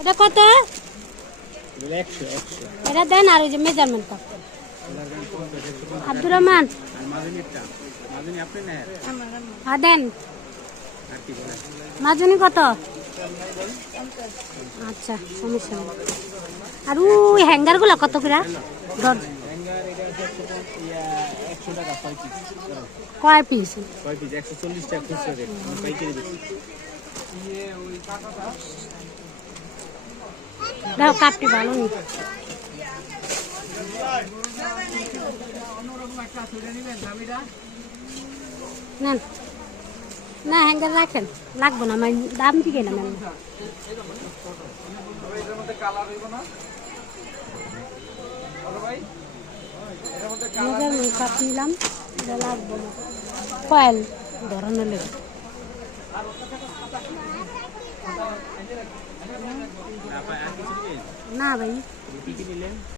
এটা কত? এটা দেন আর ওই যে মেজারমেন্ট কাপ। আব্দুর রহমান হ্যাঁ দেন। মাজনি কত? আচ্ছা সমস্যা নেই। আর ওই হ্যাঙ্গার গুলা কত করে? কয় পিস? দাও কাপটি ভালো নি। নেন না হ্যাঙ্গার রাখেন, লাগবো না আমার দাম দিকে না ম্যাম। কাপ নিলাম, লাগবো না কয়েল ধরনের লেগে না ভাই।